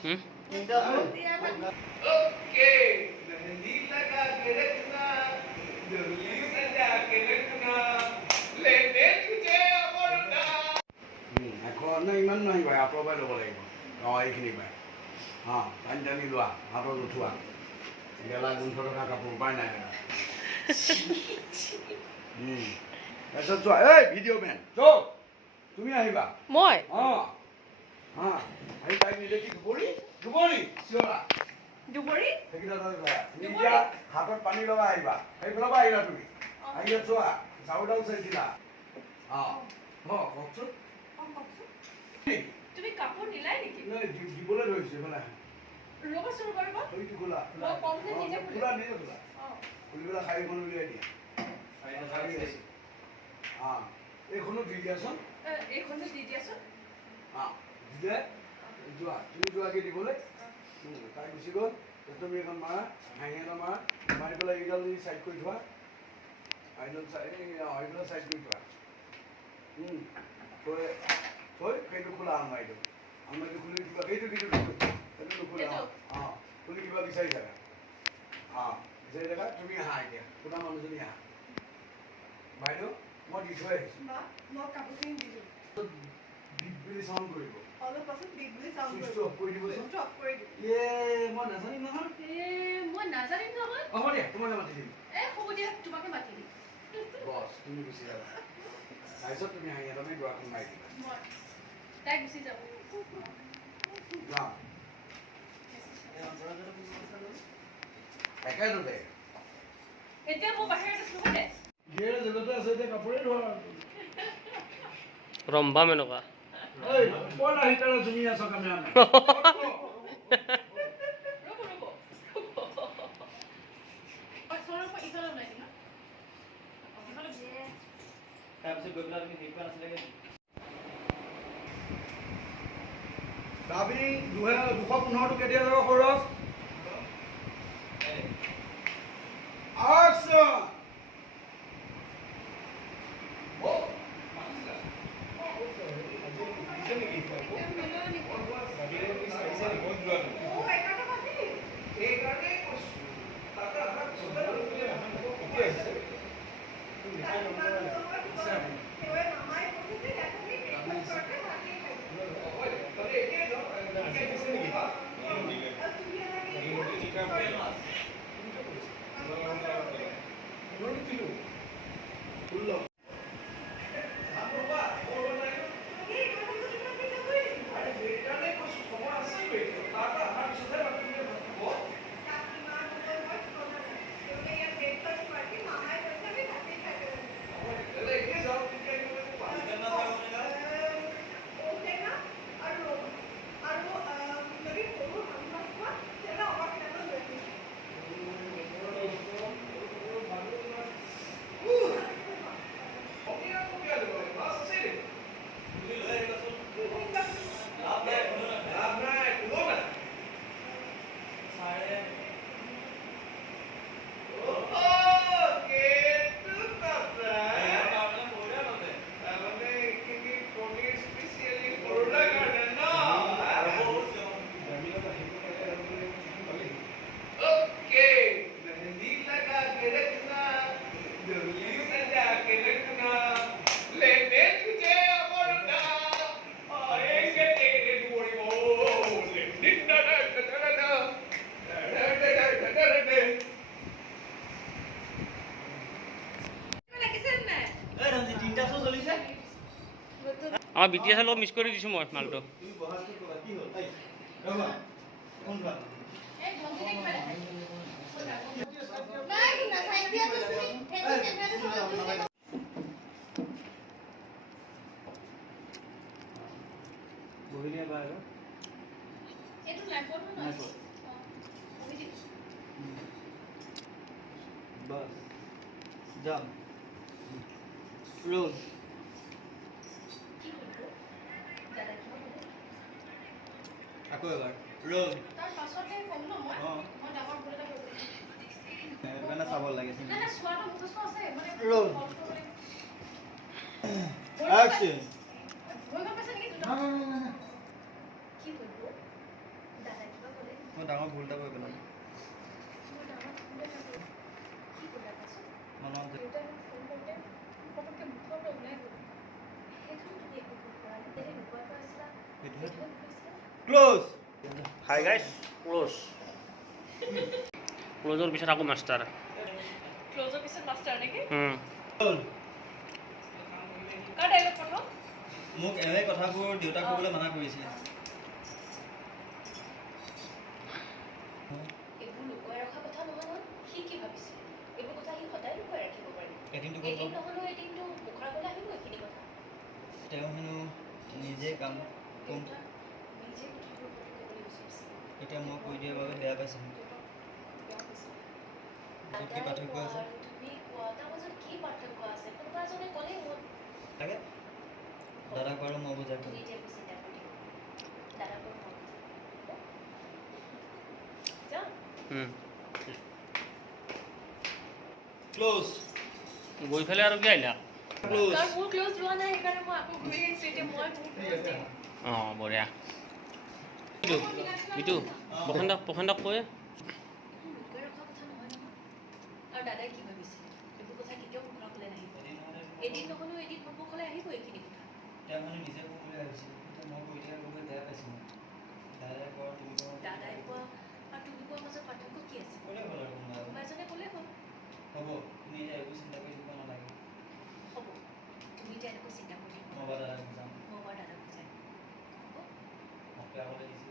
Okay mehndi लगा के रखना दुल्हन सजा के रखना लेने तुझे अमरना এখন ইমান নহয় ভাই আঁতৰ পৰাই ল'ব লাগিব এইখিনি পাই টানি টানি লোৱা হাতত উঠোৱা গেলা গোন্ধ থকা কাপোৰ উপায় নাই তাৰপিছত চোৱা এই ভিডিঅ' মেন তুমি আহিবা মই আহি তাইক নিলে কি দুবৰি চিঞৰা দুবৰি সেইকেইটা তুমি এতিয়া হাতত পানী লগা আহিবা সেইফালৰ পৰা আহিলা তুমি আহি চোৱা চাউল চাইছিলা কওকচোন তুমি কাপোৰ নিলাই নেকি দিবলৈ ধৰিছে মানে ৰ'বচোন কৰিব সেইটো খোলা মই কম যে নিজে খোলা নিজে খোলা খুলি পেলাই শাৰীখন উলিয়াই দিয়া এইখনো দি দিয়াচোন এইখনো দি দিয়াচোন দিলে যোৱা তুমি যোৱাকৈ দিবলৈ তাই গুচি গ'ল তুমি এখন মাৰা হাঁহি এটা মাৰি পেলাই এইডাল যদি চাইড কৰি থোৱা এইডাল চাইড কৰি থোৱা থৈ সেইটো খোলা আলমাৰিটো খুলি কিবা সেইটো নুখোলা খুলি কিবা বিচাৰি থাকা বিচাৰি থাকা তুমি আহা এতিয়া কোনা মানুহজনী আহা বাইদেউ মই দি থৈ আহিছোঁ বিপ বুলি চাউণ্ড কৰিব মই নাজানিম নহয় হ'ব দিয়া তোমাকে মাতি দিম বছ তুমি গুচি যাবা তাৰপিছত তুমি হাঁহি এটা দুৱাৰখন মাৰি দিবা তাই গুচি যাব একেটোতে এতিয়া মই বাহিৰত আছো হয়নে জেলতে আছে এতিয়া কাপোৰে ধোৱা ৰম্ভা মেনকা তুমি আছ কামে দাবী 215 কেতিয়া যাব খৰচ আমাৰ BTS লগত মিছ কৰি দিছোঁ মই মালটো बस जाओ रोल আকৌ এবাৰ ৰোল তাৰ পাছতে কম ন মই ডাঙৰ ভুল এটা কৰিলোঁ মানে চাব লাগে না সোৱাটো মুখস্থ আছে মানে ৰোল একচন ভয় পাইছে নেকি না কি কৰিব মই ডাঙৰ ভুল এটা কৰি পেলালোঁ। মই ডাঙৰ ভুল এটা কৰিলোঁ। কি কৰিলা কোৱাচোন? মনত দেউতাই মোক ফোন কৰোঁতে পটককৈ মুখৰ পৰা ওলাই গ'ল। সেইটো তুমি একো ভুল কৰা নাই। তেতিয়া নোকোৱাকৈ আছিলা, সেইটোহে সেইটোহে কৰিছিলা। ক্ল'জ। হাই গাইছ ক্ল'জ ক্ল'জৰ পিছত আকৌ মাষ্টাৰ ক্ল'জৰ পিছত মাষ্টাৰ নেকি? কাৰ ডাইলগ প্ৰথম? মোক এনে কথাবোৰ দেউতাক ক'বলৈ মানা কৰিছিলে। এইবোৰ লুকুৱাই ৰখা কথা নহয় নহয়। সি কি ভাবিছিলে? এইবোৰ কথা সি সদায় লুকুৱাই ৰাখিব পাৰে। এদিনটো এদিন নহ'লেও এদিনটো মুখৰ আগলৈ আহিব এইখিনি কথা। তেওঁ হেনো নিজে কাম কম। দেউতা নিজে কথাবোৰ ওপৰতে ক'বলৈ বিচাৰিছে। এতিয়া মই কৈ দিয়াৰ বাবে বেয়া পাইছে। দেউতাক বেয়া পাইছে। কি দাদাই পাৰ্থক্য কোৱা আছে? আৰু তুমি কোৱা তাৰ মাজত কি পাৰ্থক্য আছে? কোনোবা এজনে ক'লেই হ'ল। তাকে দাদাক বাৰু মই বুজাই তুমি ক'ম। এতিয়া একো চিন্তা কৰি থাকিব। দাদাক বাৰু মই বুজাই ক'ম। হ'ব? যাওঁ। ক্ল'জ। গৈ পেলাই আৰু কি আহিলা ক্ল'জ। কাৰণ মোৰ ক্ল'জ যোৱা নাই, সেইকাৰণে মই আকৌ ঘূৰি আহিছোঁ। এতিয়া মই মোৰ ক্ল'জ দিম। অঁ বঢ়িয়া বিটু প্ৰশান্তক কৈ এইবোৰ লুকুৱাই ৰখা কথা নহয় নহয়। আৰু দাদাই কি ভাবিছিলে? এইবোৰ কথা কেতিয়াও মুখৰ আগলৈ নাহিব। এদিন নহ'লেও এদিন সন্মুখলৈ আহিব এইখিনি কথা। তেওঁ মানে নিজে ক'ম বুলি ভাবিছিল। কিন্তু মই কৈ দিয়াৰ বাবে বেয়া পাইছোঁ। দাদাই কোৱা তুমি কোৱা দাদাই কোৱা আৰু তুমি কোৱাৰ মাজত পাৰ্থক্য কি আছে? ক'লে হ'ল আৰু কোনোবা কোনোবা এজনে ক'লেই হ'ল। হ'ব তুমি এতিয়া একো চিন্তা কৰি থাকিব নালাগে। হ'ব তুমি এতিয়া এনেকৈ চিন্তা কৰি থাকিব মই বাৰু দাদাক বুজাম। মই বাৰু দাদাক বুজাই দিম। হ'ব? মোক বেয়া পালে দিছে।